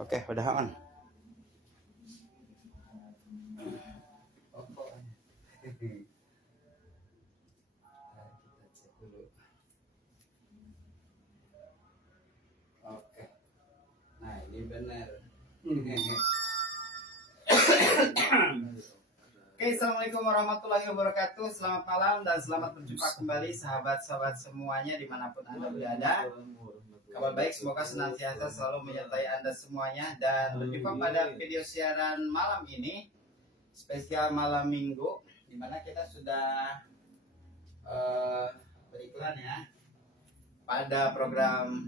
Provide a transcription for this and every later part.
Oke, udah aman. Kita cek dulu. Oke. Nah, ini benar. Oke, assalamualaikum warahmatullahi wabarakatuh. Selamat malam dan selamat berjumpa kembali sahabat-sahabat semuanya dimanapun Anda berada. Kabar baik, semoga senantiasa selalu menyertai Anda semuanya. Dan berjumpa pada video siaran malam ini, spesial malam minggu, dimana kita sudah beriklan ya pada program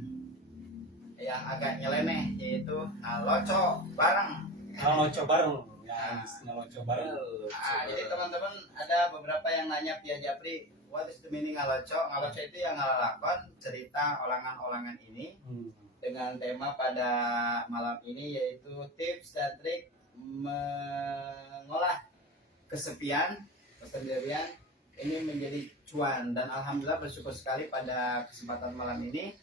yang agak nyeleneh, yaitu Ngaloco Bareng. Ngaloco bareng ya, ngaloco bareng. Jadi teman-teman, ada beberapa yang nanya via Japri, what is the meaning ngaloco? Ngaloco itu yang ngalalakon cerita olangan-olangan ini dengan tema pada malam ini, yaitu tips dan trik mengolah kesendirian ini menjadi cuan. Dan alhamdulillah bersyukur sekali pada kesempatan malam ini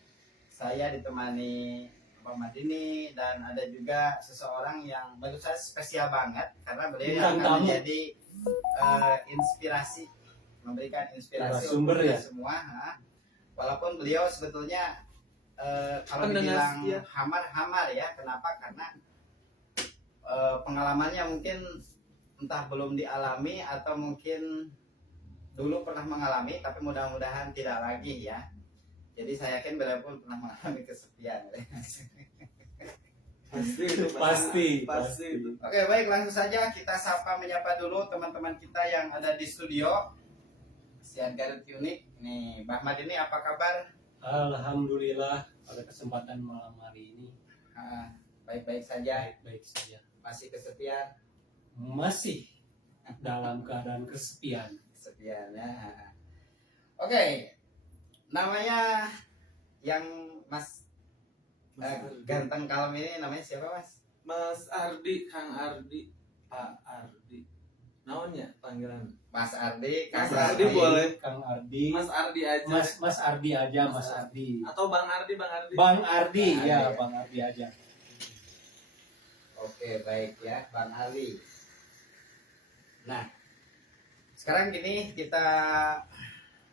saya ditemani Bang Madini, dan ada juga seseorang yang menurut saya spesial banget karena beliau yang akan menjadi inspirasi, memberikan inspirasi untuk kita semua. Walaupun beliau sebetulnya kalau dibilang hamar ya, kenapa? Karena pengalamannya mungkin entah belum dialami atau mungkin dulu pernah mengalami, tapi mudah-mudahan tidak lagi ya. Jadi saya yakin beliau pun pernah mengalami kesepian. Pasti. Oke, baik, langsung saja kita menyapa dulu teman-teman kita yang ada di studio Sian Garut Unik. Nih, Mbak Ahmad ini apa kabar? Alhamdulillah pada kesempatan malam hari ini Baik-baik saja. Baik saja. Masih kesepian? Masih dalam keadaan kesepian. Kesepian ya. Oke. Namanya yang Mas ganteng kalem ini namanya siapa, Mas? Mas Ardi, Kang Ardi, Pak Ardi. Naonnya panggilan? Mas Ardi, Mas Ardi boleh. Kang Ardi. Mas Ardi aja. Mas Ardi aja, Mas Ardi. Atau Bang Ardi. Bang Ardi ya, Bang Ardi aja. Oke, baik ya, Bang Ardi. Nah, sekarang gini, kita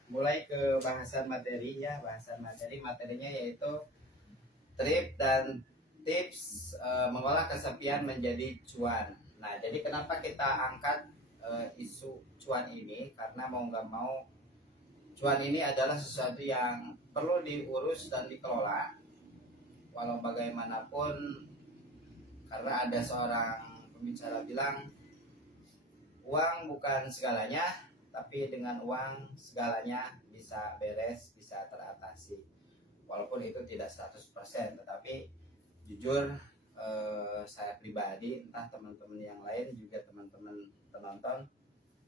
mulai ke bahasan materi ya. Materinya yaitu trip dan tips mengolah kesepian menjadi cuan. Nah, jadi kenapa kita angkat isu cuan ini? Karena mau nggak mau cuan ini adalah sesuatu yang perlu diurus dan dikelola walau bagaimanapun, karena ada seorang pembicara bilang uang bukan segalanya, tapi dengan uang segalanya bisa beres, bisa teratasi. Walaupun itu tidak 100%, tetapi jujur saya pribadi, entah teman-teman yang lain, juga teman-teman penonton,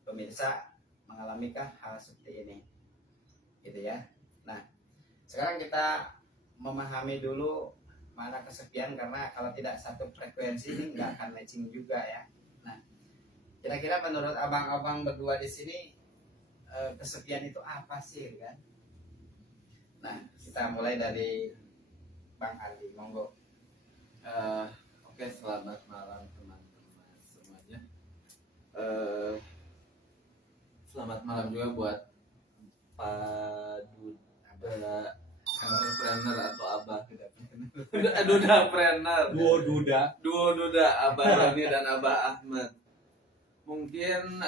pemirsa, mengalamikah hal seperti ini? Gitu ya. Nah, sekarang kita memahami dulu mana kesepian, karena kalau tidak satu frekuensi ini nggak akan matching juga ya. Nah, kira-kira menurut abang-abang berdua di sini, kesepian itu apa sih kan? Nah, kita mulai dari Bang Ardi, monggo. Oke, selamat malam teman-teman semuanya. Selamat malam juga buat Pak Duda entrepreneur atau Abah Dudapreneur. Duo Duda, Abah Rani dan Abah Ahmad. Mungkin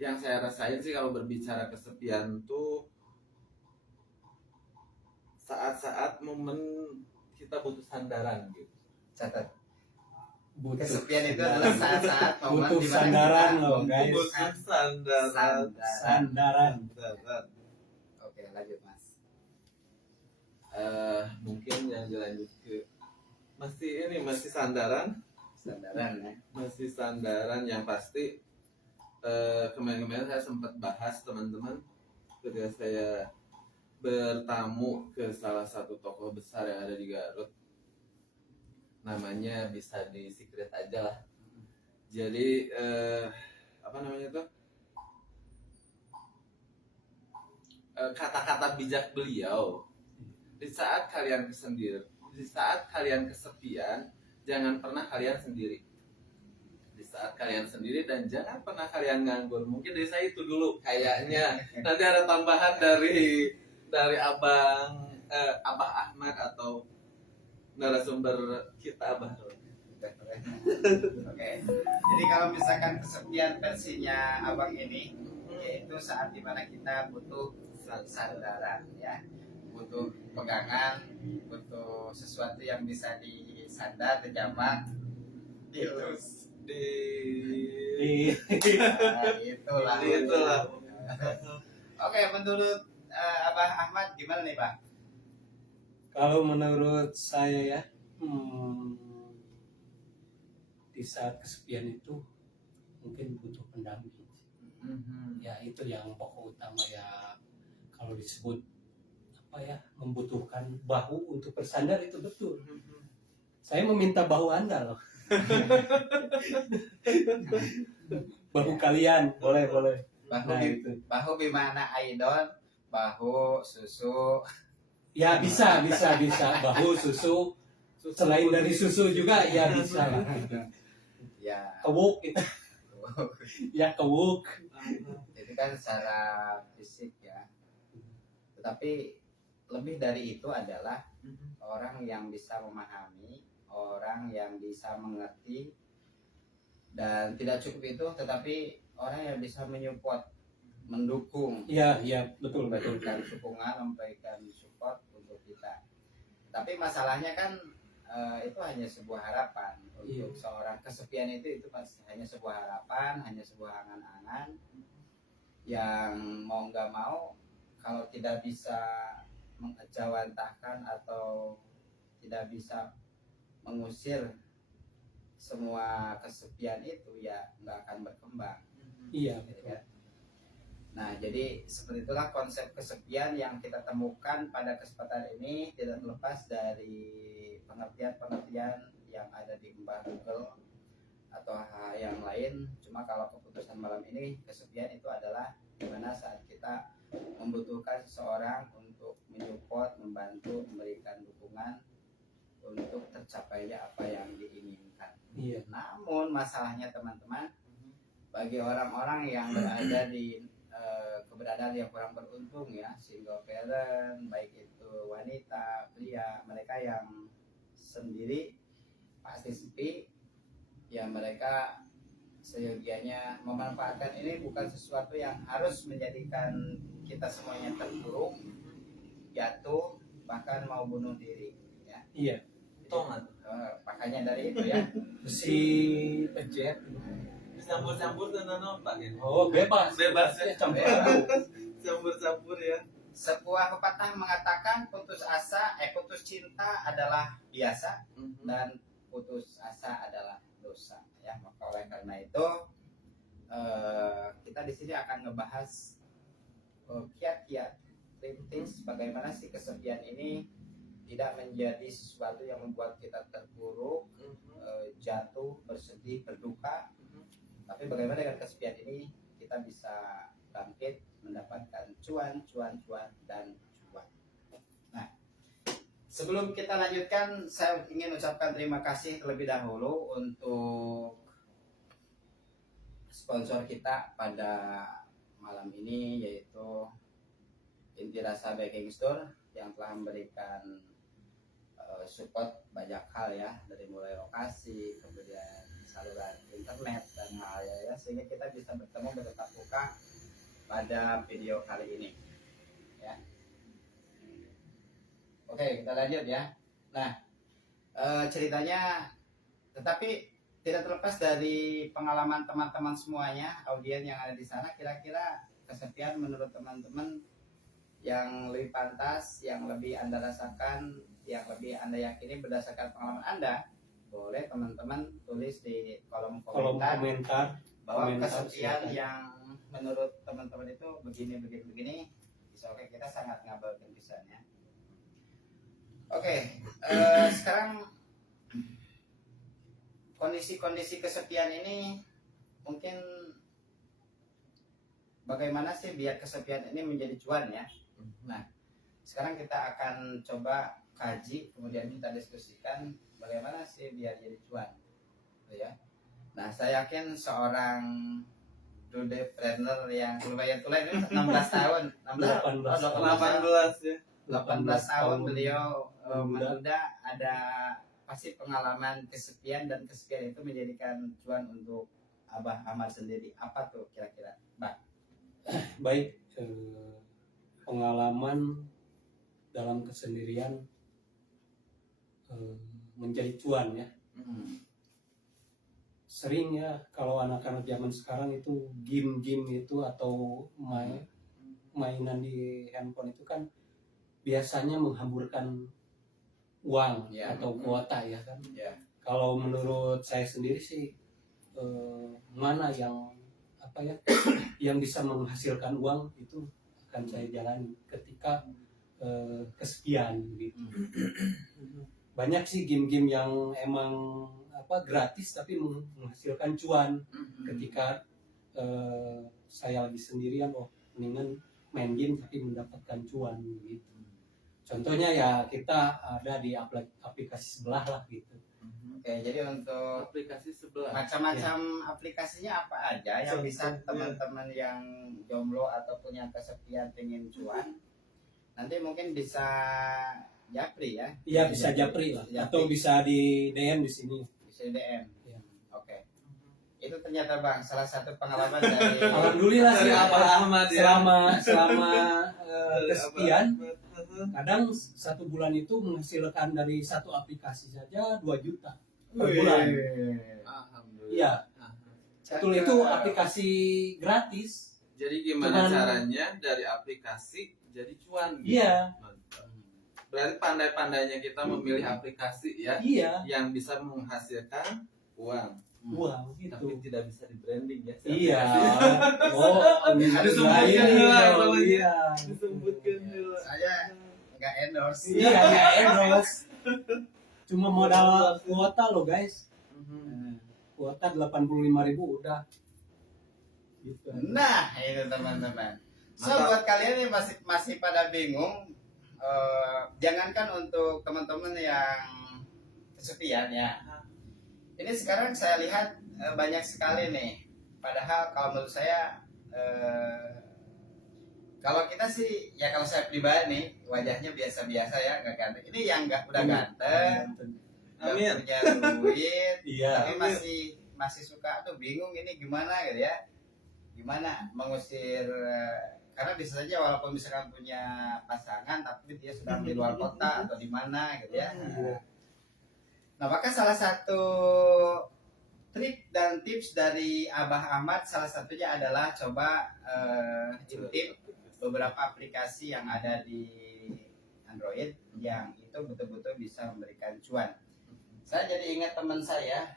yang saya rasain sih kalau berbicara kesepian tuh saat-saat momen kita butuh sandaran gitu. Catat. Kesepian itu adalah saat-saat momen butuh di mana sandaran kita loh, guys. Butuh Sandaran. Oke, lanjut Mas. Mungkin yang dilanjut ke masih sandaran ya. Masih sandaran yang pasti. Kemarin-kemarin saya sempat bahas teman-teman ketika saya bertamu ke salah satu tokoh besar yang ada di Garut. Namanya bisa di secret aja lah. Jadi apa namanya tuh? Kata-kata bijak beliau, di saat kalian di saat kalian kesepian, jangan pernah kalian sendiri. Di saat kalian sendiri dan jangan pernah kalian nganggur. Mungkin dari saya itu dulu kayaknya. Nanti ada tambahan dari Abah Ahmad atau narasumber kita Abah. Oke. Jadi kalau misalkan kesepian versinya abang ini, yaitu saat dimana kita butuh sandaran, ya, butuh pegangan, butuh sesuatu yang bisa disandar, terjamah, dielus. Itulah. Itulah. Oke, menurut Abah Ahmad gimana nih, Pak? Kalau menurut saya ya, di saat kesepian itu mungkin butuh pendamping. Ya itu yang pokok utama ya, kalau disebut apa ya, membutuhkan bahu untuk bersandar itu betul. Saya meminta bahu Anda loh. Bahu kalian, boleh. Bahu, Nah, itu. bahu gimana Aidon? Bahu, susu. Ya bisa. Bahu, susu. Selain dari susu juga ya bisa. Ya. Kewuk itu. Ya kewuk. Itu kan secara fisik ya. Tetapi lebih dari itu adalah orang yang bisa memahami, orang yang bisa mengerti, dan tidak cukup itu, tetapi orang yang bisa menyupport, mendukung, Iya betul. memberikan dukungan, memberikan support untuk kita. Tapi masalahnya kan itu hanya sebuah harapan untuk seorang kesepian itu hanya sebuah harapan, hanya sebuah angan-angan yang mau nggak mau kalau tidak bisa mengejawantahkan atau tidak bisa mengusir semua kesepian itu ya nggak akan berkembang. Iya. Nah, jadi seperti itulah konsep kesepian yang kita temukan pada kesempatan ini, tidak terlepas dari pengertian-pengertian yang ada di Mbah Google atau hal yang lain. Cuma kalau keputusan malam ini, kesepian itu adalah dimana saat kita membutuhkan seseorang untuk menyupport, membantu, memberikan dukungan untuk tercapainya apa yang diinginkan. Iya. Namun masalahnya teman-teman, bagi orang-orang yang berada di keberadaan yang kurang beruntung ya, single parent, baik itu wanita, pria, mereka yang sendiri pasti sepi, ya mereka seyogianya memanfaatkan ini bukan sesuatu yang harus menjadikan kita semuanya terpuruk, jatuh, bahkan mau bunuh diri ya. Iya. Tomat. Makanya dari itu ya, Besi pejet. Campur-campur dengan apa ya? Oh bebas ya. Campur-campur ya. sebuah pepatah mengatakan putus cinta adalah biasa dan putus asa adalah dosa ya. Maka oleh karena itu kita di sini akan ngebahas kiat-kiat rintis bagaimana sih kesepian ini tidak menjadi sesuatu yang membuat kita terpuruk, jatuh, bersedih, berduka. Tapi bagaimana dengan kesepian ini kita bisa bangkit, mendapatkan cuan, dan cuan. Nah, sebelum kita lanjutkan, saya ingin ucapkan terima kasih terlebih dahulu untuk sponsor kita pada malam ini, yaitu Inti Rasa Baking Store yang telah memberikan support banyak hal ya, dari mulai lokasi, kemudian saluran internet dan hal ya, sehingga kita bisa bertemu bertatap muka pada video kali ini ya. Oke, kita lanjut ya. Nah, ceritanya, tetapi tidak terlepas dari pengalaman teman-teman semuanya, audien yang ada di sana, kira-kira kesepian menurut teman-teman yang lebih pantas, yang lebih Anda rasakan, yang lebih Anda yakini berdasarkan pengalaman Anda, boleh teman-teman tulis di kolom komentar bahwa kesepian yang menurut teman-teman itu begini. Oke, kita sangat ngabalkan pisannya. Oke, sekarang kondisi kesepian ini mungkin bagaimana sih biar kesepian ini menjadi cuan ya. Nah, sekarang kita akan coba kaji, kemudian kita diskusikan bagaimana sih biar jadi cuan, gitu ya. Nah, saya yakin seorang dudepreneur yang lumayan tua ini 16 tahun, 18 18 ya. 18 tahun beliau menduda. menduda, ada pasti pengalaman kesepian, dan kesepian itu menjadikan cuan untuk Abah Ahmad sendiri. Apa tuh kira-kira, Bang? Baik, pengalaman dalam kesendirian menjadi cuan ya. Sering ya kalau anak-anak zaman sekarang itu game-game itu atau mainan di handphone itu kan biasanya menghamburkan uang Ya. atau kuota ya kan. Ya. Kalau menurut saya sendiri sih mana yang apa ya yang bisa menghasilkan uang itu akan saya jalani ketika kesepian gitu. Banyak sih game-game yang emang gratis tapi menghasilkan cuan. Ketika saya lagi sendirian, mendingan main game tapi mendapatkan cuan gitu. Contohnya ya kita ada di aplikasi sebelah lah gitu. Oke, jadi untuk Aplikasi sebelah. macam-macam aplikasinya apa aja yang Contohnya. bisa teman-teman yang jomblo atau punya kesepian pengen cuan, nanti mungkin bisa japri ya? Iya bisa japri lah, atau bisa di DM di sini. Bisa DM. Ya. Oke. Itu ternyata Bang salah satu pengalaman dari Alhamdulillah sih Dari Abah Ahmad ya. selama kesepian kadang satu bulan itu menghasilkan dari satu aplikasi saja 2 juta per bulan. Alhamdulillah. Iya. Betul, itu aplikasi gratis. Jadi gimana Cuman- caranya dari aplikasi jadi cuan gitu? Iya. Mantap. Berarti pandai-pandainya kita memilih aplikasi ya Iya, yang bisa menghasilkan uang, uang tapi gitu. tidak bisa di branding ya. Iya. Aplikasi. Oh, Disebutkan iya, dulu lah, iya, namanya. iya. Disebutkan dulu. saya nggak endorse. Iya, nggak endorse. Cuma modal kuota loh guys. Kuota 85.000 udah. Gitu. Nah, itu teman-teman. So Mantap. buat kalian yang masih pada bingung, jangankan untuk teman-teman yang kesepian ya. Ini sekarang saya lihat banyak sekali nih. Padahal kalau menurut saya, kalau kita sih, ya kalau saya pribadi nih, wajahnya biasa-biasa ya, nggak ganteng. Ini yang udah ganteng, nggak Amin. punya duit, Iya. tapi masih suka tuh bingung ini gimana gitu ya, gimana mengusir, karena bisa saja walaupun misalkan punya pasangan tapi dia sudah di luar kota atau di mana gitu ya. Iya. Nah, maka salah satu trik dan tips dari Abah Ahmad salah satunya adalah coba intip beberapa aplikasi yang ada di Android yang itu betul-betul bisa memberikan cuan. Saya jadi ingat teman saya,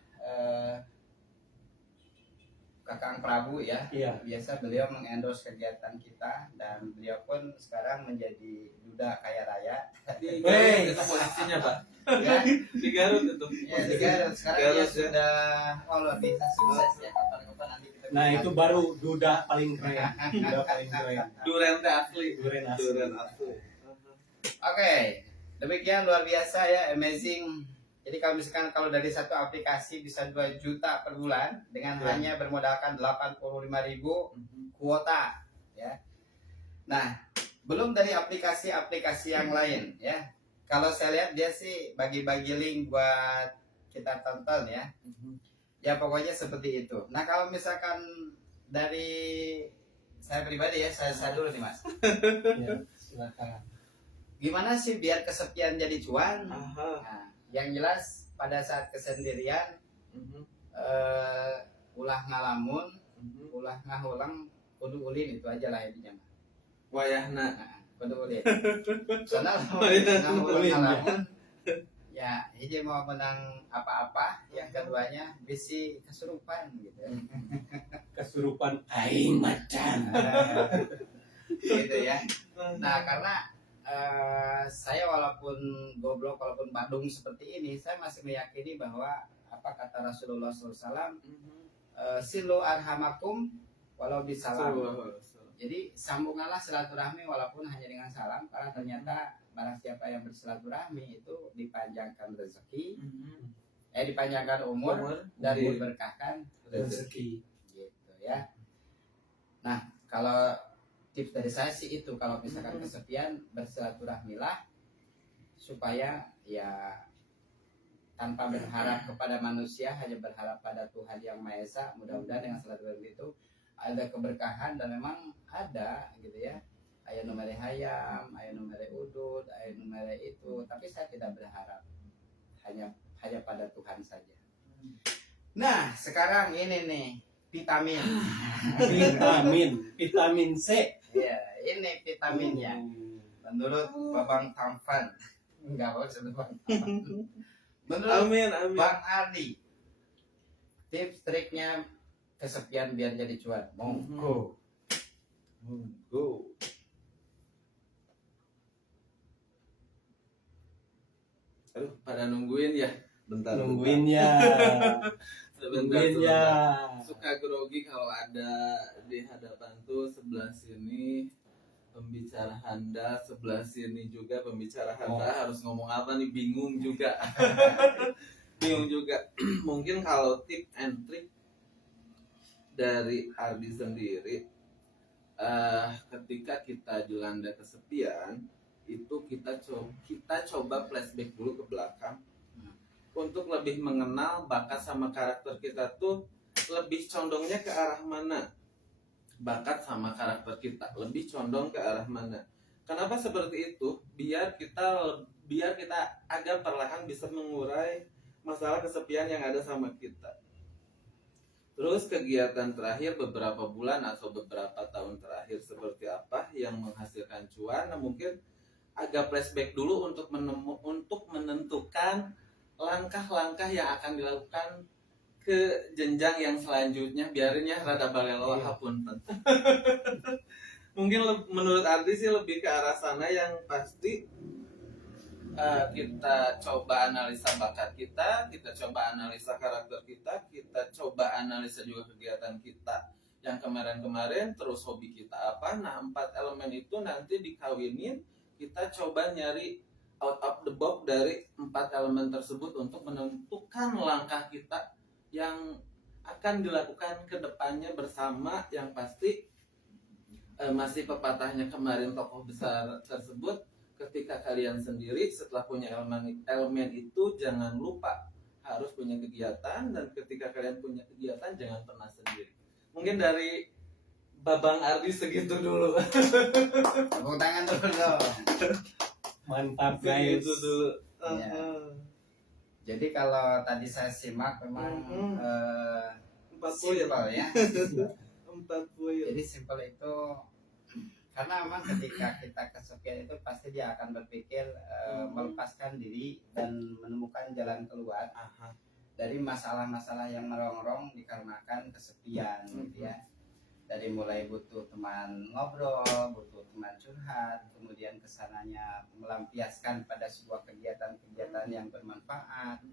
Kakang Prabu ya. Iya. Biasa beliau mengendorse kegiatan kita, dan beliau pun sekarang menjadi duda kaya raya. Di Wey. Garut itu posisinya Pak. Ya, Di Garut itu. ya di Garut. Sekarang dia Garut, ya. sudah luar biasa sukses ya. Kapan-kapan nanti kita Nah, itu baru duda paling keren. Duda paling keren. Duren teh asli. Duren asli. Duren asli. Oke, demikian luar biasa ya, amazing. Jadi kalau misalkan dari satu aplikasi bisa 2 juta per bulan dengan Ya. hanya bermodalkan 85.000 kuota ya. Nah, belum dari aplikasi-aplikasi yang lain ya. Kalau saya lihat dia sih bagi-bagi link buat kita tonton ya. Ya pokoknya seperti itu. Nah, kalau misalkan dari saya pribadi ya, saya dulu nih Mas. Ya, silakan. Gimana sih biar kesepian jadi cuan? Aha. Nah, yang jelas pada saat kesendirian, ulah ngalamun, ulah ngahulang, kudu ulin, itu aja lah intinya. Wayahna. Nah, kudu ulin. Soalnya Ulin, ngahulang ulin, ya. ngalamun, ya hiji mau menang apa-apa, yang keduanya bisi kesurupan gitu. Kesurupan aing macan. Gitu ya. Nah, karena saya walaupun goblok, walaupun badung seperti ini, saya masih meyakini bahwa apa kata Rasulullah SAW, silu arhamakum walau bisalam. Jadi sambunganlah silaturahmi walaupun hanya dengan salam, karena ternyata barang siapa yang bersilaturahmi itu dipanjangkan rezeki, dipanjangkan umur dan Umur. diberkahkan rezeki. gitu ya. Nah, kalau tips dari saya sih itu, kalau misalkan kesepian, bersilaturahmilah supaya ya tanpa berharap kepada manusia, hanya berharap pada Tuhan Yang Maha Esa. Mudah-mudahan dengan silaturahmi itu ada keberkahan, dan memang ada gitu ya. Aya nu mere hayam, aya nu mere udud, aya nu mere itu, tapi saya tidak berharap, hanya pada Tuhan saja. Nah, sekarang ini nih vitamin. Vitamin C. Ya, ini vitaminnya. Menurut Babang Tampan, enggak mau sebut Bang Tampan. Menurut Amin. Bang Ardi, tips triknya kesepian biar jadi cuan. Monggo. Go. Aduh, pada nungguin ya. Bentar. Nungguin ya. Suka grogi kalau ada di hadapan tuh sebelah sini pembicara Handa, sebelah sini juga pembicara Handa. Harus ngomong apa nih, bingung juga. Mungkin kalau tip and trick dari Ardi sendiri, ketika kita dilanda kesepian itu kita coba flashback dulu ke belakang untuk lebih mengenal bakat sama karakter kita tuh lebih condongnya ke arah mana. Bakat sama karakter kita lebih condong ke arah mana. Kenapa seperti itu? Biar kita agak perlahan bisa mengurai masalah kesepian yang ada sama kita. Terus kegiatan terakhir beberapa bulan atau beberapa tahun terakhir seperti apa yang menghasilkan cuan? Nah, mungkin agak flashback dulu untuk menentukan langkah-langkah yang akan dilakukan ke jenjang yang selanjutnya. Biarinnya rada balelo hapunten. Mungkin menurut Ardi sih lebih ke arah sana, yang pasti kita coba analisa bakat kita coba analisa karakter kita coba analisa juga kegiatan kita yang kemarin-kemarin, terus hobi kita apa. Nah, 4 elemen itu nanti dikawinin, kita coba nyari out of the box dari 4 elemen tersebut untuk menentukan langkah kita yang akan dilakukan ke depannya bersama. Yang pasti masih pepatahnya kemarin tokoh besar tersebut, ketika kalian sendiri setelah punya elemen itu, jangan lupa harus punya kegiatan, dan ketika kalian punya kegiatan jangan pernah sendiri. Mungkin dari Babang Ardi segitu dulu. Tepuk tangan dulu dong. Mantap guys. Segitu dulu. Ya. Jadi kalau tadi saya simak memang 4 poin simpel ya. 4 poin. Jadi simpel itu karena memang ketika kita kesepian itu pasti dia akan berpikir melepaskan diri dan menemukan jalan keluar dari masalah-masalah yang merongrong dikarenakan kesepian gitu ya. Dari mulai butuh teman ngobrol, butuh teman curhat, kemudian kesananya melampiaskan pada sebuah kegiatan-kegiatan yang bermanfaat,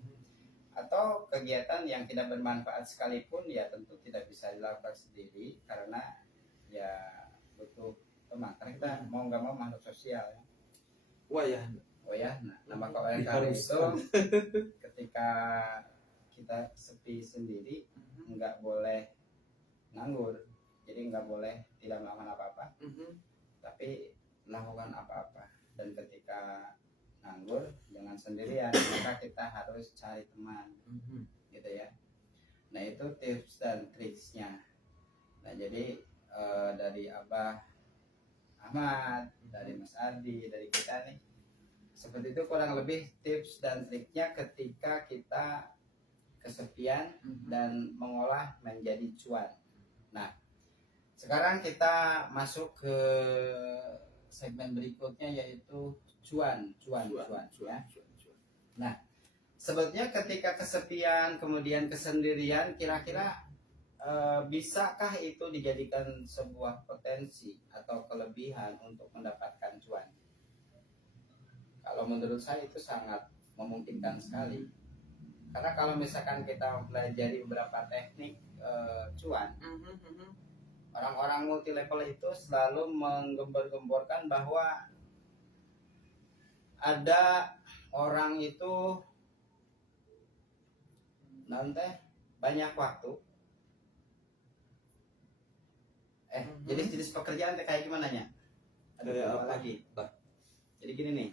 atau kegiatan yang tidak bermanfaat sekalipun ya tentu tidak bisa dilakukan sendiri karena ya butuh teman. Karena kita mau nggak mau makhluk sosial ya. Nah maka oleh karena itu ketika kita sepi sendiri nggak boleh nganggur. Jadi nggak boleh tidak melakukan apa-apa, tapi lakukan apa-apa. Dan ketika nganggur dengan sendirian, maka kita harus cari teman, gitu ya. Nah itu tips dan triksnya. Nah jadi dari Abah Ahmad, dari Mas Ardi, dari kita nih, seperti itu kurang lebih tips dan triknya ketika kita kesepian dan mengolah menjadi cuan. Nah, sekarang kita masuk ke segmen berikutnya, yaitu cuan ya. Nah, sebetulnya ketika kesepian kemudian kesendirian, kira-kira bisakah itu dijadikan sebuah potensi atau kelebihan untuk mendapatkan cuan? Kalau menurut saya itu sangat memungkinkan sekali. Karena kalau misalkan kita mempelajari beberapa teknik cuan, orang-orang multi level itu selalu menggembor-gemborkan bahwa ada orang itu nanti banyak waktu. Jadi jenis pekerjaan kayak gimana nya? Ada Kayak apa apa? lagi? Jadi gini nih.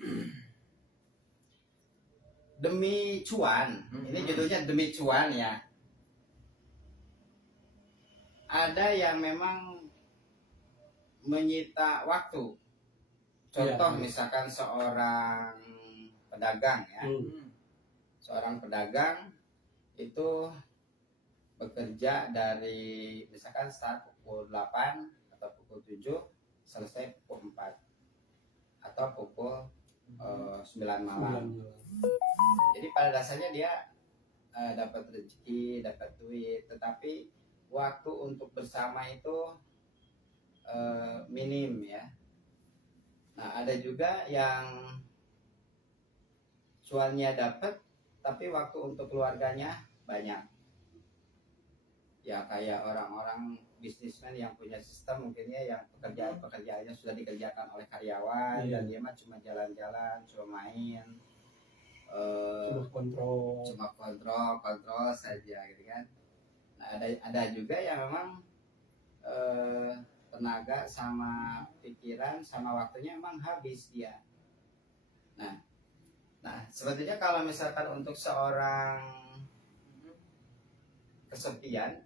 Demi cuan, ini judulnya demi cuan ya. Ada yang memang menyita waktu. Contoh misalkan seorang pedagang ya. Seorang pedagang itu bekerja dari misalkan start pukul 8 atau pukul 7 selesai pukul 4 atau pukul 9 malam. Jadi pada dasarnya dia dapat rezeki, dapat duit, tetapi waktu untuk bersama itu minim ya. Nah, ada juga yang cuannya dapat tapi waktu untuk keluarganya banyak. Ya kayak orang-orang bisnismen yang punya sistem mungkinnya yang pekerjaannya sudah dikerjakan oleh karyawan dan dia mah cuma jalan-jalan, cuma main, cuma kontrol saja gitu kan. Nah, ada juga yang memang tenaga sama pikiran sama waktunya memang habis dia. Nah sebetulnya kalau misalkan untuk seorang kesepian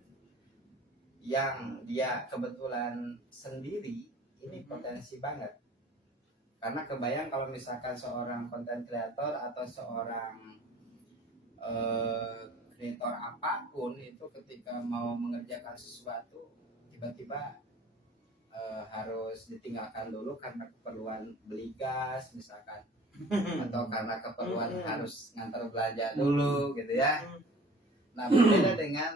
yang dia kebetulan sendiri, ini potensi banget. Karena kebayang kalau misalkan seorang content creator atau seorang kreator apapun itu ketika mau mengerjakan sesuatu tiba-tiba harus ditinggalkan dulu karena keperluan beli gas misalkan atau karena keperluan harus ngantar belanja dulu gitu ya. Nah berbeda dengan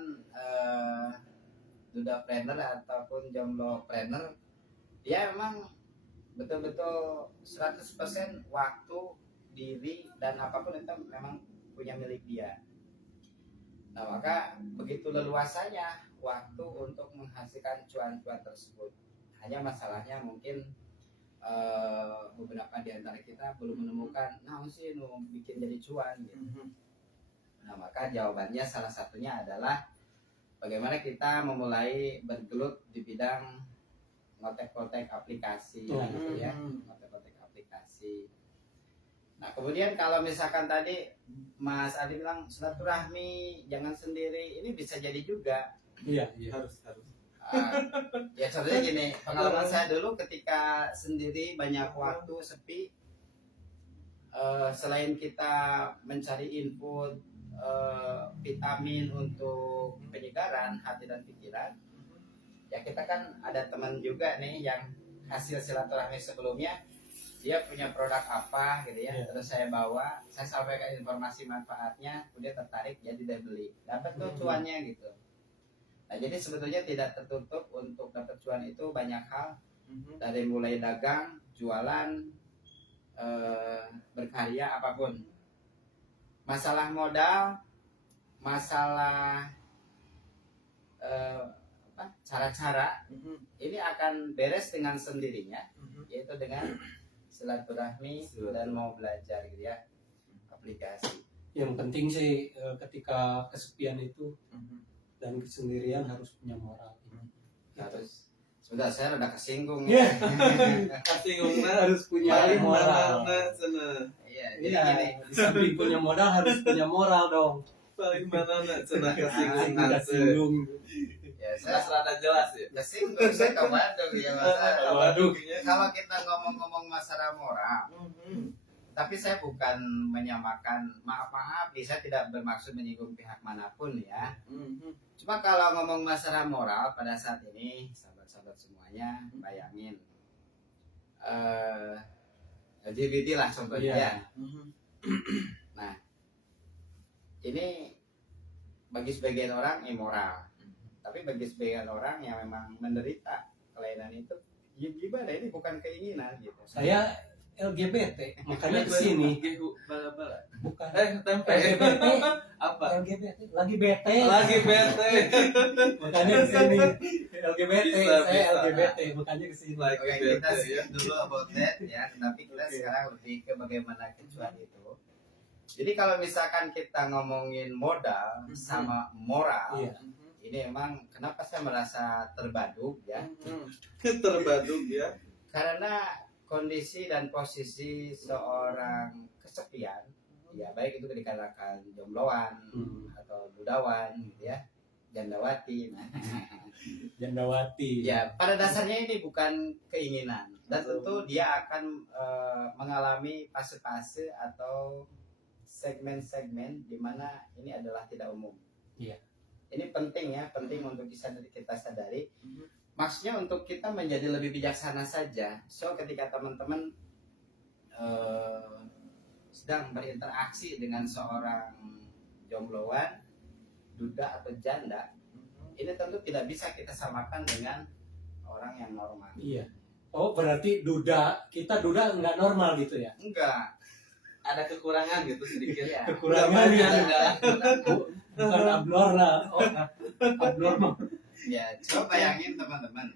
duda planner ataupun jomblo planner, dia memang betul-betul 100% waktu, diri dan apapun itu memang punya milik dia. Nah maka begitu leluasanya waktu untuk menghasilkan cuan-cuan tersebut. Hanya masalahnya mungkin beberapa di antara kita belum menemukan nah sih bikin jadi cuan gitu. Nah maka jawabannya salah satunya adalah bagaimana kita memulai bergelut di bidang ngotek-ngotek aplikasi gitu ya, ngotek-ngotek aplikasi. Nah kemudian kalau misalkan tadi Mas Adi bilang silaturahmi jangan sendiri, ini bisa jadi juga. Iya. Harus. Ya contohnya gini, pengalaman saya dulu ketika sendiri banyak waktu sepi, selain kita mencari input vitamin untuk penyegaran hati dan pikiran, ya kita kan ada teman juga nih yang hasil silaturahmi sebelumnya dia punya produk apa gitu ya, terus saya bawa, saya sampaikan informasi manfaatnya, kemudian tertarik jadi dia beli, dapat tuh cuannya gitu. Nah jadi sebetulnya tidak tertutup untuk dapat cuan itu banyak hal, dari mulai dagang, jualan, berkarya apapun. Masalah modal, masalah cara-cara ini akan beres dengan sendirinya, yaitu dengan silaturahmi dan mau belajar gitu ya, aplikasi. Yang penting sih ketika kesepian itu dan kesendirian harus punya moral. Harus. Sebentar, saya rada kesinggung. Kesinggungan Harus punya moral. Iya, Iya, gini. di samping punya modal harus punya moral dong. paling mana cenah Tidak kesinggungan singgung. Ya, saya rada jelas ya. kesinggung, saya ke Bandung ya Mas. Waduh. Kalau kita ngomong-ngomong masalah moral, tapi saya bukan menyamakan, maaf, saya tidak bermaksud menyinggung pihak manapun ya. Cuma kalau ngomong masalah moral pada saat ini, sahabat-sahabat semuanya, bayangin LGBT lah contohnya ya. Nah, ini bagi sebagian orang immoral, tapi bagi sebagian orang yang memang menderita kelainan itu, ya gimana, ini bukan keinginan gitu. Saya LGBT, makanya kesini. Bala-bala. Bukan Tempe. LGBT, Apa? LGBT lagi bete. Lagi bete. Makanya kesini. LGBT, Bisa, saya bisa. LGBT, makanya kesini. Like Oke, bete, kita ya. skip dulu about that ya, tapi kita Oke. sekarang lebih ke bagaimana kecuan itu. Jadi kalau misalkan kita ngomongin modal sama moral, Iya. ini emang kenapa saya merasa terbaduk ya? Terbaduk ya. Karena kondisi dan posisi seorang kesepian, ya baik itu dikarenakan jombloan atau budawan, gitu ya, jandawati. Nah, Jandawati. ya pada dasarnya ini bukan keinginan dan tentu dia akan mengalami fase-fase atau segmen-segmen di mana ini adalah tidak umum. Iya. Ini penting ya, penting untuk kita sadari. Maksudnya untuk kita menjadi lebih bijaksana saja. So ketika teman-teman sedang berinteraksi dengan seorang jombloan, duda atau janda, ini tentu tidak bisa kita samakan dengan orang yang normal. Iya. Oh, berarti kita duda nggak normal gitu ya? Enggak. Ada kekurangan gitu sedikit. Iya. Kekurangannya Enggak. bukan abnormal. Oh, abnormal. Ya, coba bayangin teman-teman.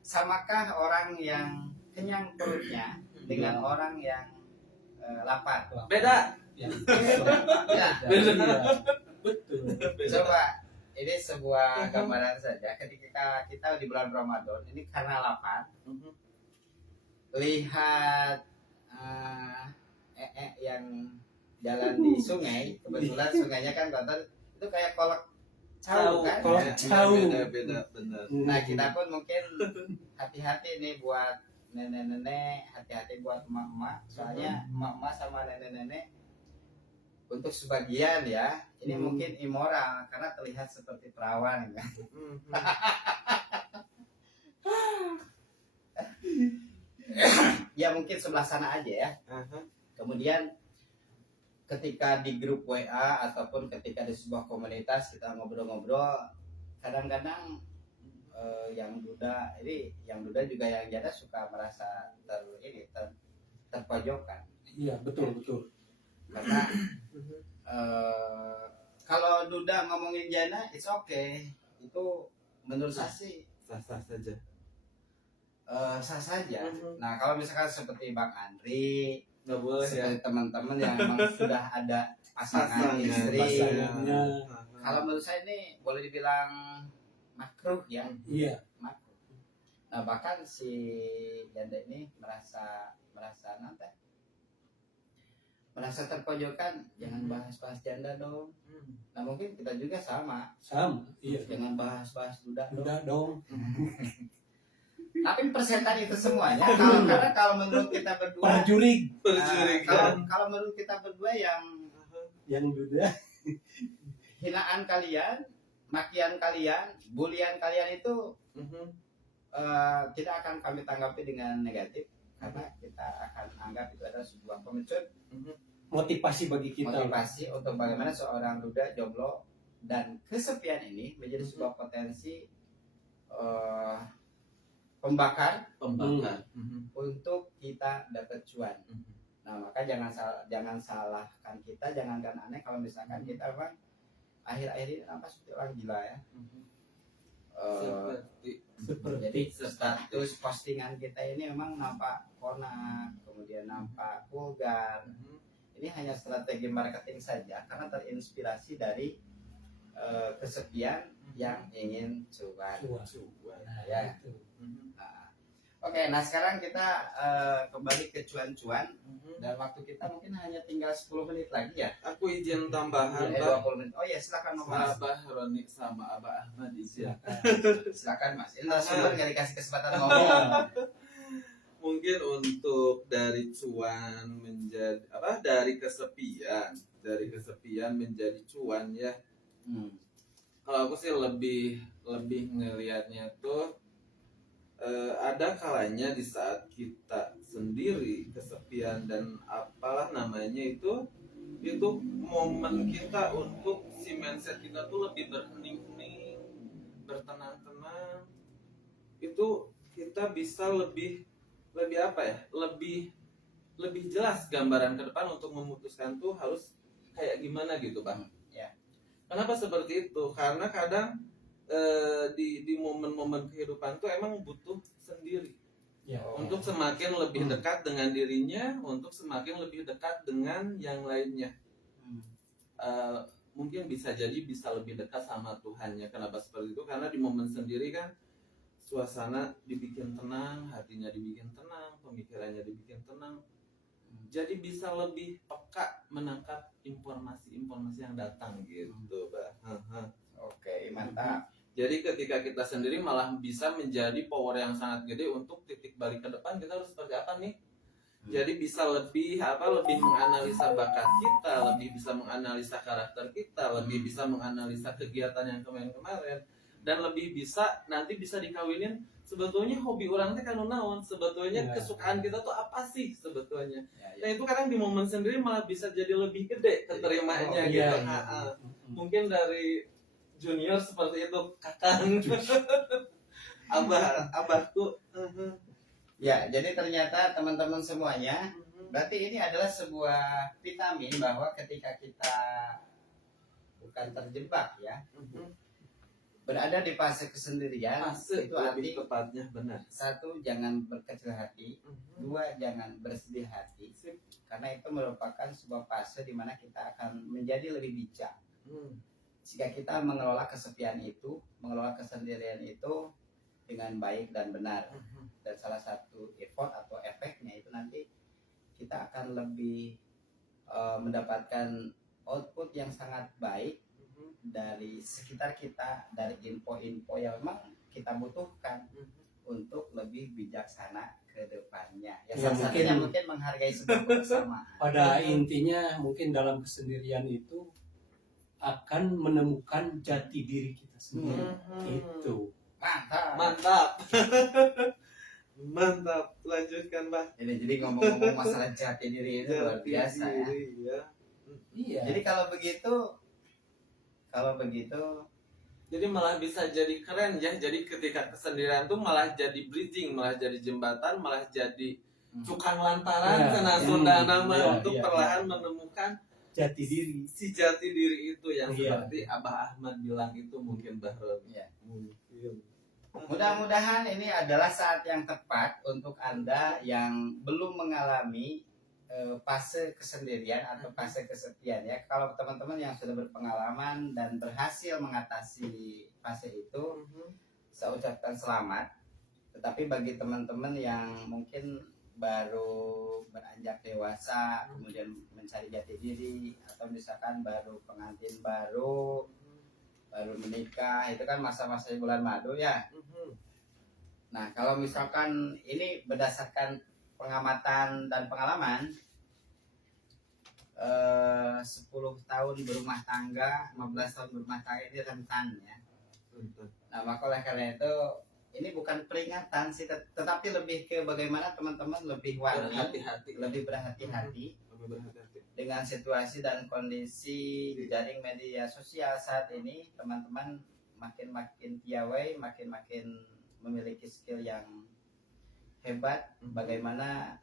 Samakah orang yang kenyang perutnya dengan orang yang lapar? Beda. Ya. Ya, Iya. Betul. coba ini sebuah gambaran saja. Ketika kita di bulan Ramadan ini karena lapar, lihat yang jalan di sungai, kebetulan sungainya kan kotor, itu kayak kolak cau kan? Kolak Ya. cau. Beda benar. Nah kita pun mungkin hati-hati nih buat nenek-nenek, hati-hati buat emak-emak, soalnya emak-emak sama nenek-nenek untuk sebagian ya ini mungkin immoral karena terlihat seperti perawan kan. Ya mungkin sebelah sana aja ya. Kemudian ketika di grup WA ataupun ketika di sebuah komunitas kita ngobrol-ngobrol, kadang-kadang yang duda juga yang janda suka merasa terpojokkan. Iya, betul. Karena kalau duda ngomongin janda it's okay, itu menurut saya sih Sah-sah saja. sah saja. Nah kalau misalkan seperti Bang Andri, Nggak boleh ya. seperti teman-teman yang memang sudah ada pasangan Pasangan, istri, pasangannya. kalau menurut saya ini boleh dibilang makruh ya, Iya. makruh. Nah bahkan si janda ini merasa nanti merasa terpojokkan, jangan bahas-bahas janda dong. Nah mungkin kita juga sama, Iya. jangan bahas-bahas duda dong. Udah dong. Tapi persetan itu semuanya. Karena kalau menurut kita berdua, Perjurig kalau menurut kita berdua yang duda. hinaan kalian, makian kalian, bulian kalian itu tidak akan kami tanggapi dengan negatif karena kita akan anggap itu adalah sebuah pemicut Motivasi bagi kita. motivasi untuk bagaimana seorang duda jomblo dan kesepian ini menjadi sebuah potensi pembakar untuk kita dapat cuan. Nah maka jangan salahkan kita, jangankan aneh kalau misalkan kita memang akhir-akhir ini nampak seperti orang gila ya. Jadi status postingan kita ini memang nampak konak, kemudian nampak vulgar. Ini hanya strategi marketing saja karena terinspirasi dari kesepian yang ingin cuan. Nah, Ya. itu. Oke, nah sekarang kita kembali ke cuan-cuan dan waktu kita mungkin hanya tinggal 10 menit lagi ya. Aku izin tambahan, Pak. 20 menit. Oh ya, silakan Mas. Abah Roni sama Abah Ahmad izin. Silakan Mas. Ini narasumber nggak dikasih kesempatan ngomong. Mungkin untuk dari cuan menjadi dari kesepian menjadi cuan ya. Kalau aku sih lebih ngelihatnya tuh ada kalanya di saat kita sendiri kesepian dan apalah namanya itu momen kita untuk si mindset kita tuh lebih berhening-hening, bertenang-tenang. Itu kita bisa lebih jelas gambaran ke depan untuk memutuskan tuh harus kayak gimana gitu Bang. Ya. Kenapa seperti itu? Karena kadang di momen-momen kehidupan tuh emang butuh sendiri Ya. untuk semakin lebih dekat dengan dirinya, untuk semakin lebih dekat dengan yang lainnya. Mungkin bisa jadi bisa lebih dekat sama Tuhannya. Kenapa seperti itu? Karena di momen sendiri kan suasana dibikin tenang, hatinya dibikin tenang, pemikirannya dibikin tenang. Jadi bisa lebih peka menangkap informasi-informasi yang datang gitu, Bah. Oke, mantap. Jadi ketika kita sendiri malah bisa menjadi power yang sangat gede untuk titik balik ke depan kita harus seperti apa nih? Jadi bisa lebih menganalisa bakat kita, lebih bisa menganalisa karakter kita, lebih bisa menganalisa kegiatan yang kemarin-kemarin, dan lebih bisa nanti bisa dikawinin sebetulnya hobi orang teh kan naon, sebetulnya kesukaan kita tuh apa sih sebetulnya. Nah itu kadang di momen sendiri malah bisa jadi lebih gede keterimanya gitu. Mungkin dari junior seperti itu, kakang, abahku. Ya, jadi ternyata teman-teman semuanya, berarti ini adalah sebuah vitamin bahwa ketika kita bukan terjebak ya, berada di fase kesendirian, Fase itu arti lebih tepatnya benar. 1, jangan berkecil hati, 2, jangan bersedih hati, karena itu merupakan sebuah fase di mana kita akan menjadi lebih bijak. Jika kita mengelola kesepian itu, mengelola kesendirian itu dengan baik dan benar. Dan salah satu effort atau efeknya itu nanti kita akan lebih mendapatkan output yang sangat baik dari sekitar kita, dari info-info yang memang kita butuhkan untuk lebih bijaksana ke depannya. Ya, salah satunya mungkin menghargai sebuah kebersamaan. Pada intinya mungkin dalam kesendirian itu akan menemukan jati diri kita sendiri. Itu. Mantap. Mantap. Lanjutkan, Bah. Jadi ngomong-ngomong masalah jati diri itu luar biasa ya. Iya. Jadi kalau begitu jadi malah bisa jadi keren ya. Jadi ketika kesendirian tuh malah jadi bridging, malah jadi jembatan, malah jadi tukang lantaran kena Sunda nama untuk perlahan menemukan jati diri. Si jati diri itu yang seperti Abah Ahmad bilang itu mungkin Bahron. Mungkin. Mudah-mudahan ini adalah saat yang tepat untuk Anda yang belum mengalami fase kesendirian atau fase kesepian ya. Kalau teman-teman yang sudah berpengalaman dan berhasil mengatasi fase itu, saya ucapkan selamat. Tetapi bagi teman-teman yang mungkin baru beranjak dewasa, kemudian mencari jati diri, atau misalkan baru pengantin baru menikah, itu kan masa-masa bulan madu ya. Nah, kalau misalkan ini berdasarkan pengamatan dan pengalaman, 10 tahun berumah tangga, 15 tahun berumah tangga ini rentan ya. Nah, maka oleh karena itu ini bukan peringatan sih, tetapi lebih ke bagaimana teman-teman lebih berhati-hati, lebih berhati-hati dengan situasi dan kondisi jaring media sosial saat ini. Teman-teman makin piawai, makin memiliki skill yang hebat bagaimana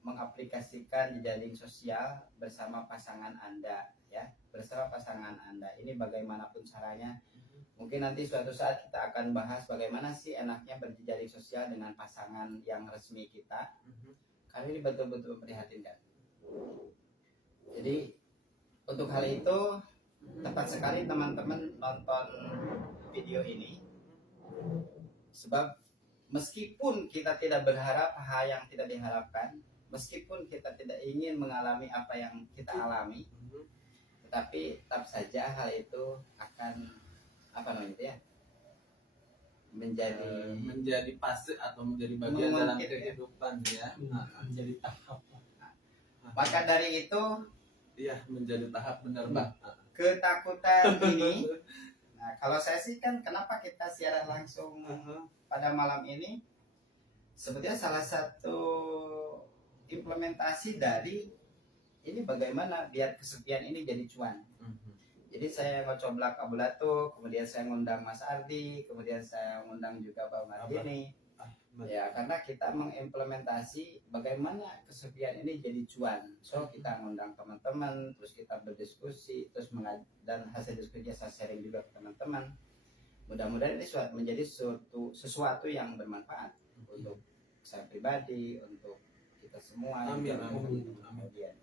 mengaplikasikan jaring sosial bersama pasangan Anda ya, bersama pasangan Anda. Ini bagaimanapun caranya. Mungkin nanti suatu saat kita akan bahas bagaimana sih enaknya berjejaring sosial dengan pasangan yang resmi kita. Karena ini betul-betul memprihatinkan. Jadi untuk hal itu tepat sekali teman-teman nonton video ini. Sebab meskipun kita tidak berharap hal yang tidak diharapkan, meskipun kita tidak ingin mengalami apa yang kita alami, tetapi tetap saja hal itu akan menjadi fase atau menjadi bagian dalam kehidupan ya. Menjadi tahap. Maka dari itu menjadi tahap benar Mbak. Ketakutan ini. Nah, kalau saya sih kan kenapa kita siaran langsung pada malam ini? Sebetulnya salah satu implementasi dari ini bagaimana biar kesepian ini jadi cuan. Jadi saya ngocoblak Abu Latu, kemudian saya ngundang Mas Ardi, kemudian saya ngundang juga Bang Mardini. Ya, karena kita mengimplementasi bagaimana kesepian ini jadi cuan. So kita ngundang teman-teman, terus kita berdiskusi, terus dan hasil diskusi saya sharing juga ke teman-teman. mudah-mudahan ini menjadi sesuatu yang bermanfaat untuk saya pribadi, untuk kita semua. Amin, gitu. amin. Kemudian.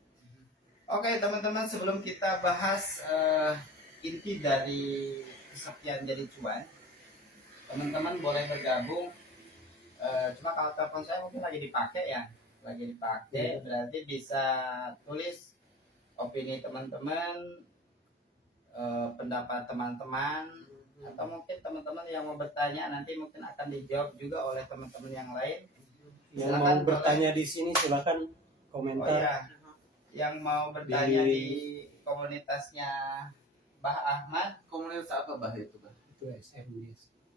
Oke teman-teman, sebelum kita bahas inti dari kesepian jadi cuan, teman-teman boleh bergabung. Cuma kalau telepon saya mungkin lagi dipakai ya, berarti bisa tulis opini teman-teman, pendapat teman-teman, atau mungkin teman-teman yang mau bertanya nanti mungkin akan dijawab juga oleh teman-teman yang lain. Yang Silakan mau bertanya di sini silakan Oh komentar. iya, yang mau bertanya di komunitasnya Bah Ahmad. Komunitas apa Bah itu Bah? Itu SM dia.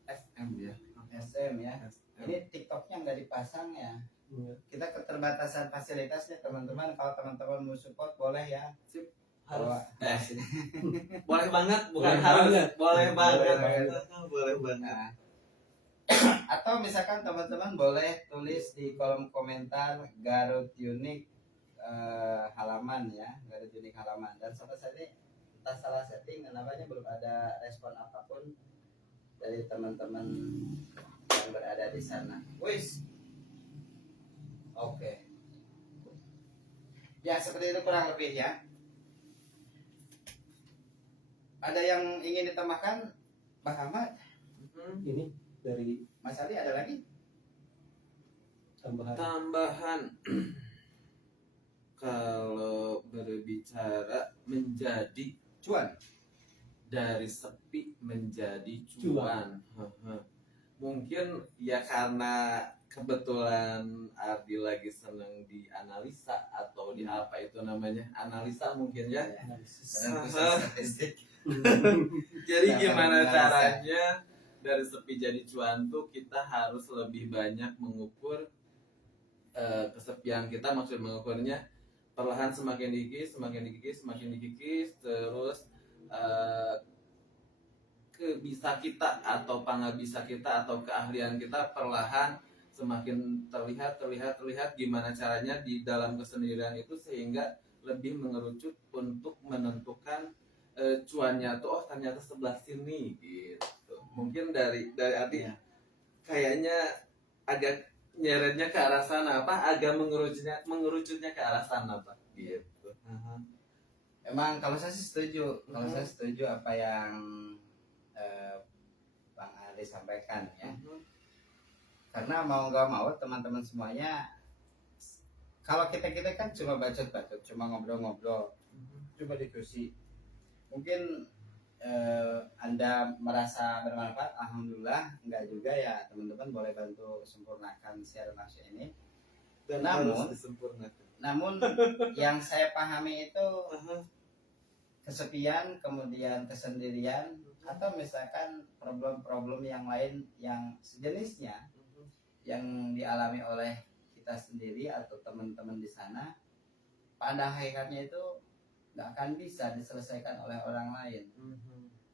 SM ya. SM ya. SM. Ini TikToknya nggak dipasang ya. Iya. Kita keterbatasan fasilitasnya teman-teman. Kalau teman-teman mau support boleh ya. Sip. Bawa- Boleh banget, bukan Boleh harus. banget. Boleh banget. banget. Boleh banget. Nah, atau misalkan teman-teman boleh tulis di kolom komentar Garut Unik halaman ya, Garut Unik halaman. Dan sampai saat ini entah salah setting namanya belum ada respon apapun dari teman-teman yang berada di sana. Wis. Oke. Ya seperti itu kurang lebih ya. Ada yang ingin ditambahkan, Bang Ahmad? Ini dari Mas Ali ada lagi? Tambahan kalau berbicara menjadi Cuan. dari sepi menjadi cuan. Mungkin ya karena kebetulan Ardi lagi seneng di analisa atau di apa itu namanya, analisa mungkin ya. analisis. Statistik. Jadi gimana Analisa. caranya dari sepi jadi cuan tuh kita harus lebih banyak mengukur kesepian kita, maksud mengukurnya perlahan semakin dikikis, terus bisa kita atau bisa kita atau keahlian kita perlahan semakin terlihat gimana caranya di dalam kesendirian itu sehingga lebih mengerucut untuk menentukan cuannya tuh oh ternyata sebelah sini gitu. Mungkin dari Ardi Ya. kayaknya agak nyeretnya ke arah sana agak mengerucutnya ke arah sana gitu. Emang kalau saya sih setuju, saya setuju apa yang Bang Ali sampaikan ya. Karena mau nggak mau teman-teman semuanya, kalau kita kan cuma bacot-bacot, cuma ngobrol-ngobrol, coba diskusi. Mungkin Anda merasa bermanfaat, alhamdulillah. Enggak juga ya teman-teman, boleh bantu sempurnakan share masuk ini. Dan Namun- harus disempurnakan. Namun yang saya pahami itu kesepian, kemudian kesendirian, atau misalkan problem-problem yang lain yang sejenisnya yang dialami oleh kita sendiri atau teman-teman di sana, pada hakikatnya itu nggak akan bisa diselesaikan oleh orang lain,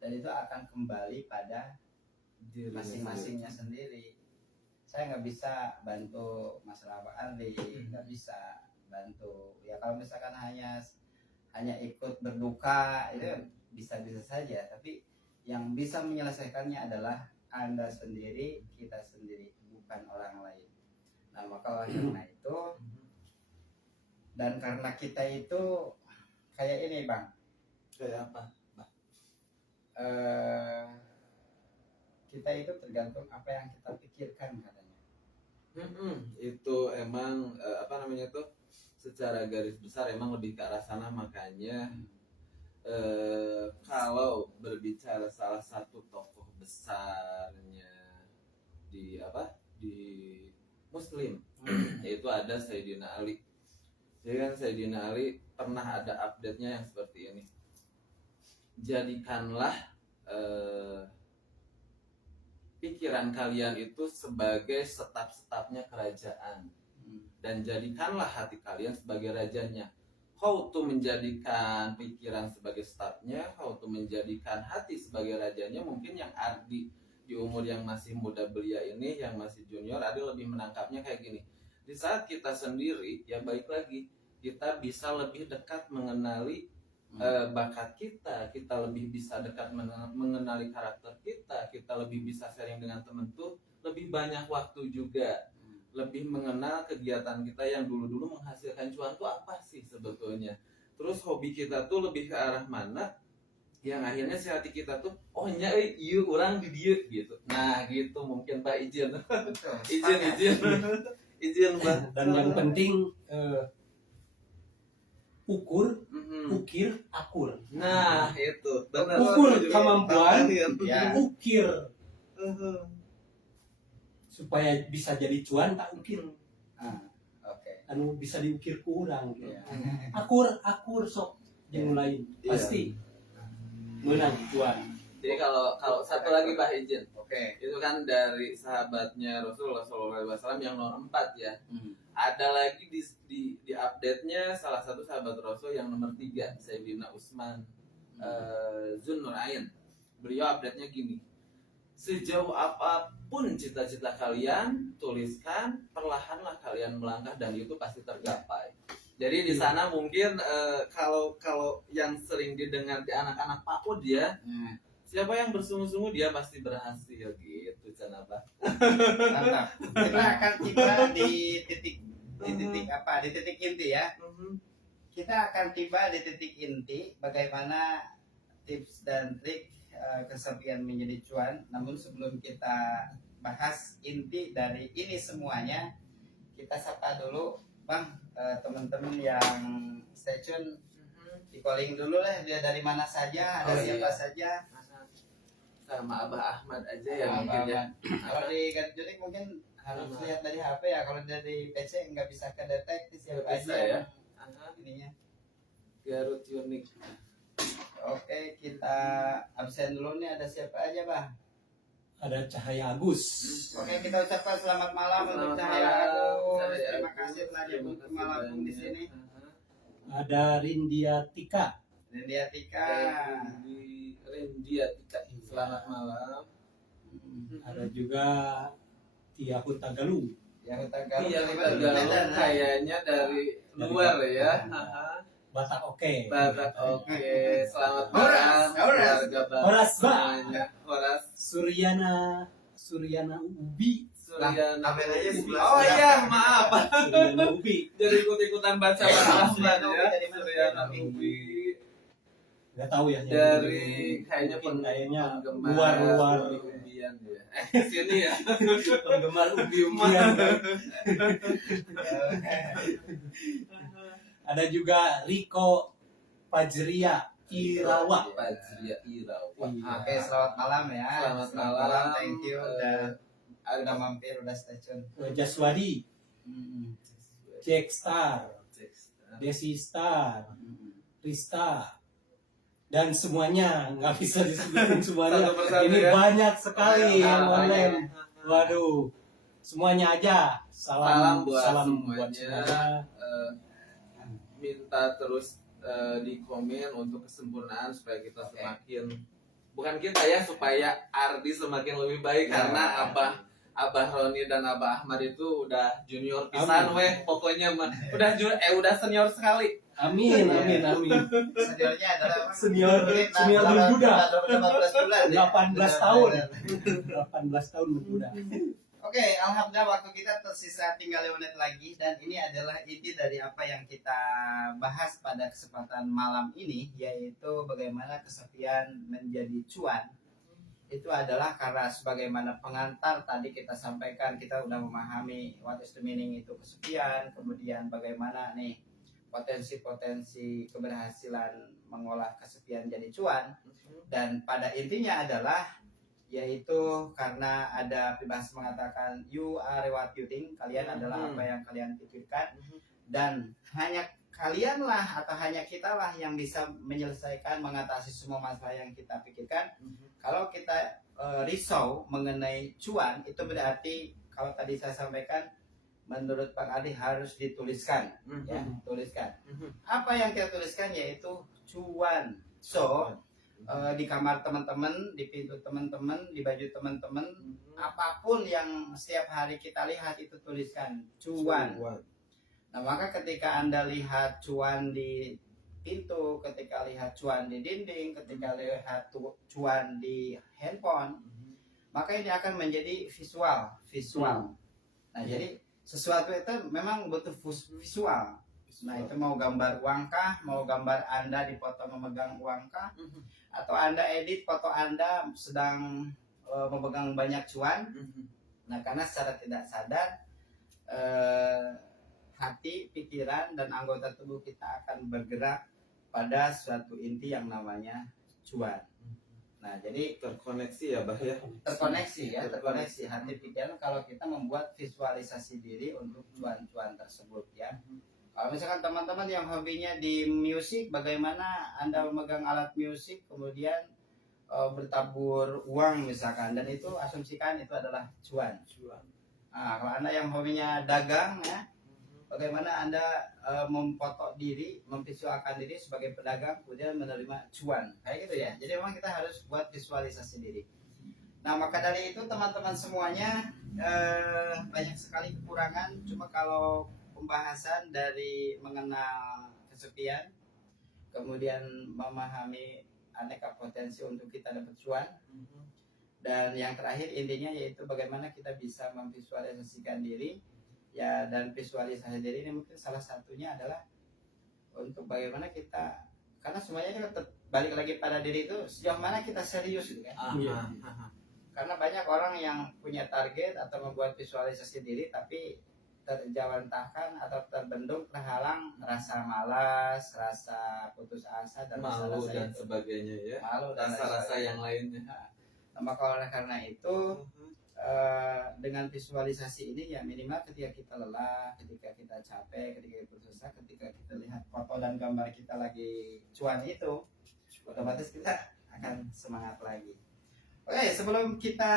dan itu akan kembali pada masing-masingnya sendiri. Saya nggak bisa bantu masalah Pak Ardi, nggak bisa bantu ya kalau misalkan hanya ikut berduka itu bisa-bisa saja, tapi yang bisa menyelesaikannya adalah Anda sendiri, kita sendiri, bukan orang lain. Nah maka oleh karena itu, dan karena kita itu kayak ini Bang, Kayak apa? kita itu tergantung apa yang kita pikirkan katanya. Itu emang apa namanya tuh secara garis besar emang lebih ke arah sana. Makanya kalau berbicara salah satu tokoh besarnya di Muslim yaitu ada Sayyidina Ali. Jadi kan Sayyidina Ali pernah ada update-nya yang seperti ini. Jadikanlah pikiran kalian itu sebagai setap-setapnya kerajaan, dan jadikanlah hati kalian sebagai rajanya. How to menjadikan pikiran sebagai setapnya, how to menjadikan hati sebagai rajanya. Mungkin yang Ardi di umur yang masih muda belia ini, yang masih junior, Ardi lebih menangkapnya kayak gini. Di saat kita sendiri, ya baik lagi, kita bisa lebih dekat mengenali bakat kita, kita lebih bisa dekat mengenali karakter kita lebih bisa sharing dengan temen tuh lebih banyak waktu juga, lebih mengenal kegiatan kita yang dulu-dulu menghasilkan cuan tuh apa sih sebetulnya. Terus hobi kita tuh lebih ke arah mana yang akhirnya si hati kita tuh oh nya iya orang di dia gitu. Nah gitu mungkin Pak izin. izin Pak. Dan yang penting ukur, ukir, akur. Nah itu benar. Ukur kemampuan, Ya. ukir supaya bisa jadi cuan tak ukir. Oke. Anu bisa diukir kurang. Ya. Akur sok yang lain pasti menang cuan. Jadi kalau satu lagi Pak izin. Oke. Itu kan dari sahabatnya Rasulullah SAW yang nomor 4 ya. Ada lagi di update-nya salah satu sahabat Rasul yang nomor 3, Sayyidina Utsman Zun Nurain. Beliau update-nya gini. Sejauh apapun cita-cita kalian, tuliskan, perlahanlah kalian melangkah dan itu pasti tergapai. Jadi di sana mungkin kalau yang sering didengar di anak-anak PAUD ya, siapa yang bersungguh-sungguh dia pasti berhasil gitu, Canapa. Mantap. Kita akan tiba di titik inti ya. Kita akan tiba di titik inti bagaimana tips dan trik kesepian menjadi cuan. Namun sebelum kita bahas inti dari ini semuanya, kita sapa dulu Bang teman-teman yang stay tune, di calling dulu lah dia dari mana saja, ada siapa saja. Sama Abah Ahmad aja ya mungkin ya. Kalau di Garjunik mungkin harus lihat dari HP ya, kalau dari PC nggak bisa kedetek siapa Bisa aja ya. ininya. Garut Unik. Oke, kita absen dulu nih, ada siapa aja Bang? Ada Cahaya Agus. Oke, kita ucapkan selamat malam untuk Cahaya Agus. Terima kasih telah jemput ke malam di sini. Ada Rindia Tika. Rindia Tika. Rindia Tika. Selamat malam. Ada juga Tia Hutagalu. Yang Tegal. Iya, Tegal kayaknya dari luar ya. Batak Oke. Batak oke. Selamat malam keluarga Horas, Ba. semuanya. Horas. Suryana Ubi. Suryana. kameranya Ubi. sebelah Oh sana. iya, maaf. Suryana Ubi. Jadi ikut-ikutan baca Ahmad ya. Dari mana? Suryana Ubi. Gak tahu ya. Dari kayaknya mungkin kayaknya penggemar luar ubi-ubian ya. Sini ya. penggemar ubi-ubian. Ada juga Riko Pajria Irawa. Pajria Irawa. Oke, selamat malam ya. Selamat malam. Thank you udah mampir, udah stay tune. Jaswadi, Jack Star, Desi Star, Rista, dan semuanya nggak bisa disebutin semuanya. Satu persatu Ini ya. banyak sekali yang Banyak. online. Waduh, semuanya aja. Salam buat buat semuanya. Minta terus di komen untuk kesempurnaan supaya kita semakin, bukan kita ya, supaya Ardi semakin lebih baik karena Abah Roni dan Abah Ahmad itu udah junior pisan Amin. weh pokoknya mah. Udah senior sekali. Amin. Seniornya adalah Senior bermuda. 18 tahun. 18 tahun bermuda. Oke, alhamdulillah waktu kita tersisa tinggal 5 menit lagi, dan ini adalah inti dari apa yang kita bahas pada kesempatan malam ini, yaitu bagaimana kesepian menjadi cuan. Itu adalah karena sebagaimana pengantar tadi kita sampaikan, kita udah memahami what is the meaning itu kesepian, kemudian bagaimana nih potensi-potensi keberhasilan mengolah kesepian jadi cuan, dan pada intinya adalah yaitu karena ada peribahasa mengatakan you are what you think, kalian adalah apa yang kalian pikirkan, dan hanya kalianlah atau hanya kitalah yang bisa menyelesaikan, mengatasi semua masalah yang kita pikirkan. Kalau kita risau mengenai cuan, itu berarti kalau tadi saya sampaikan, menurut Pak Adi harus dituliskan, ya, tuliskan. Apa yang kita tuliskan yaitu cuan. So di kamar teman-teman, di pintu teman-teman, di baju teman-teman, apapun yang setiap hari kita lihat itu tuliskan cuan. Nah, maka ketika Anda lihat cuan di pintu, ketika lihat cuan di dinding, ketika lihat cuan di handphone, maka ini akan menjadi visual. Nah, jadi sesuatu itu memang butuh visual. Nah, itu mau gambar uangkah, mau gambar Anda dipoto memegang uangkah, atau Anda edit foto Anda sedang memegang banyak cuan. Nah, karena secara tidak sadar hati, pikiran, dan anggota tubuh kita akan bergerak pada suatu inti yang namanya cuan. Nah, jadi Terkoneksi ya, Bah ya. terkoneksi hati pikiran kalau kita membuat visualisasi diri untuk cuan-cuan tersebut ya. Kalau misalkan teman-teman yang hobinya di musik, bagaimana Anda memegang alat musik kemudian bertabur uang misalkan, dan itu asumsikan itu adalah cuan. Nah, kalau Anda yang hobinya dagang ya, bagaimana Anda memfoto diri, memvisualkan diri sebagai pedagang kemudian menerima cuan, kayak gitu ya. Jadi memang kita harus buat visualisasi diri. Nah, maka dari itu teman-teman semuanya banyak sekali kekurangan. Cuma kalau pembahasan dari mengenal kesepian, kemudian memahami aneka potensi untuk kita dapat cuan, dan yang terakhir intinya yaitu bagaimana kita bisa memvisualisasikan diri ya. Dan visualisasi diri ini mungkin salah satunya adalah untuk bagaimana kita, karena semuanya kan balik lagi pada diri itu, sejauh mana kita serius gitu kan. Karena banyak orang yang punya target atau membuat visualisasi diri tapi terjawantahkan atau terbendung, terhalang rasa malas, rasa putus asa, dan Malu rasa dan itu. sebagainya ya. Malu dan Rasa-rasa yang lainnya. Nah, maka oleh karena itu dengan visualisasi ini ya, minimal ketika kita lelah, ketika kita capek, ketika kita putus asa, ketika kita lihat foto dan gambar kita lagi cuan itu, otomatis kita akan semangat lagi. Oke, sebelum kita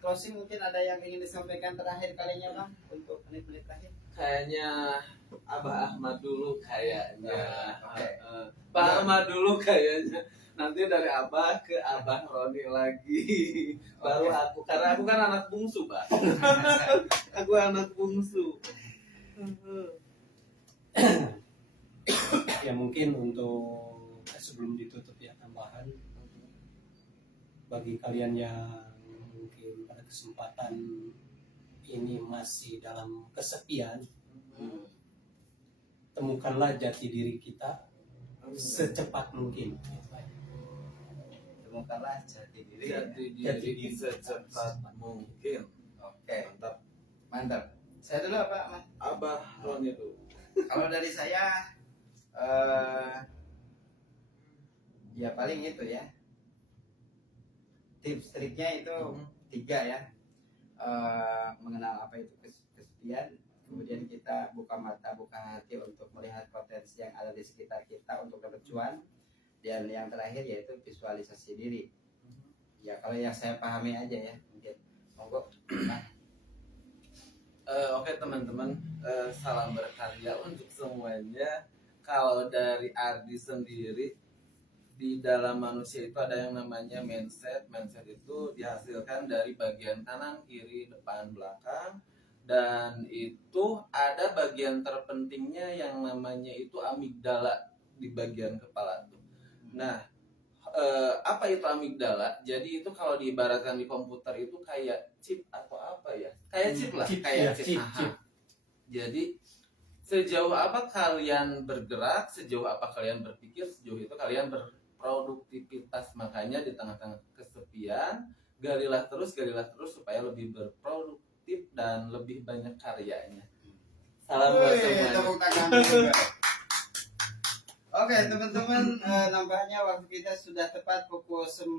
closing, mungkin ada yang ingin disampaikan terakhir kalinya Bang, untuk menit-menit terakhir. Kayaknya Abah Ahmad dulu kayaknya. Oke. Pak Ahmad dulu kayaknya. Nanti dari Abah ke Abah Roni lagi. Baru aku, karena aku kan anak bungsu, Pak. Aku anak bungsu. Ya mungkin untuk sebelum ditutup ya, tambahan bagi kalian yang mungkin pada kesempatan ini masih dalam kesepian, temukanlah jati diri kita secepat mungkin. Temukanlah jati diri. Jati diri secepat mungkin. Oke, Mantap. mantap. Saya dulu apa, Mas? Abah Roni dulu. Kalau dari saya ya paling itu ya, tips triknya itu 3 ya. Mengenal apa itu kesepian, kemudian kita buka mata, buka hati untuk melihat potensi yang ada di sekitar kita untuk dapat cuan, dan yang terakhir yaitu visualisasi diri. Ya kalau yang saya pahami aja ya, mungkin monggo. Oke teman-teman, salam berkarya untuk semuanya. Kalau dari Ardi sendiri, di dalam manusia itu ada yang namanya mindset. Mindset itu dihasilkan dari bagian kanan, kiri, depan, belakang. Dan itu ada bagian terpentingnya yang namanya itu amigdala di bagian kepala tuh. Nah, apa itu amigdala? Jadi itu kalau diibaratkan di komputer itu kayak chip atau apa ya? Kayak chip lah, kayak chip. Jadi sejauh apa kalian bergerak, sejauh apa kalian berpikir, sejauh itu kalian berproduktivitas. Makanya di tengah-tengah kesepian, galilah terus supaya lebih berproduktif dan lebih banyak karyanya. Salam buat semuanya. Tepuk tangan. Oke teman-teman, nampaknya waktu kita sudah tepat pukul 10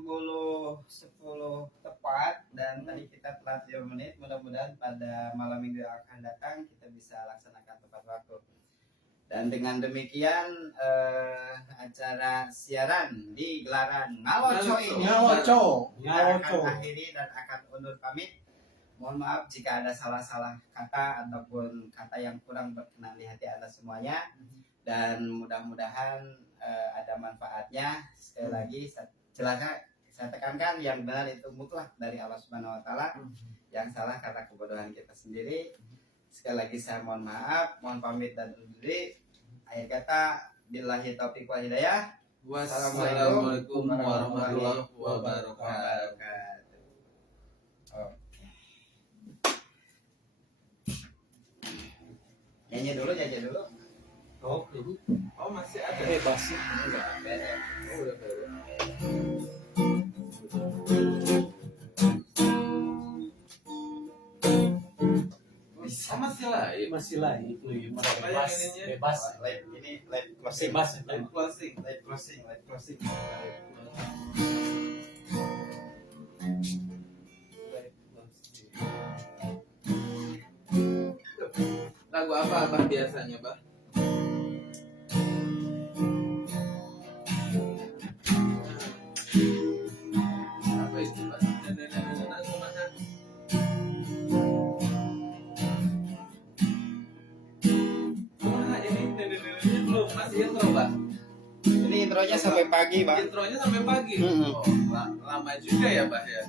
tepat, dan tadi kita telat 5 menit. Mudah-mudahan pada malam minggu yang akan datang kita bisa laksanakan tepat waktu. Dan dengan demikian acara siaran di gelaran Ngawoco ini akan akhiri dan akan undur pamit. Mohon maaf jika ada salah-salah kata ataupun kata yang kurang berkenan di hati Anda semuanya. Dan mudah-mudahan ada manfaatnya. Sekali lagi saya tekankan, yang benar itu mutlak dari Allah Subhanahu wa taala, yang salah karena kebodohan kita sendiri. Sekali lagi saya mohon maaf, mohon pamit dan undur diri. Akhir kata, Billahi taufiq wal hidayah. Wassalamualaikum warahmatullahi wabarakatuh. wabarakatuh. Oke. Nyanyi dulu. Oh, ini Oh masih ada. bebas sih. Udah beres. Oh, udah beres. Bisa. Oh, masih lain. Masih lain nih, Apa yang bebas, ininya? bebas, Ini live closing. bebas. Live closing. Live closing. Lagu apa Abah biasanya, Bah? Apa itu, Bah? Kumaha? Kumaha ini? Belum, masih intro, Bah. Ini intronya sampai pagi, Bang. Intronya sampai pagi. Mm-mm. Oh, lama juga ya, Bah ya.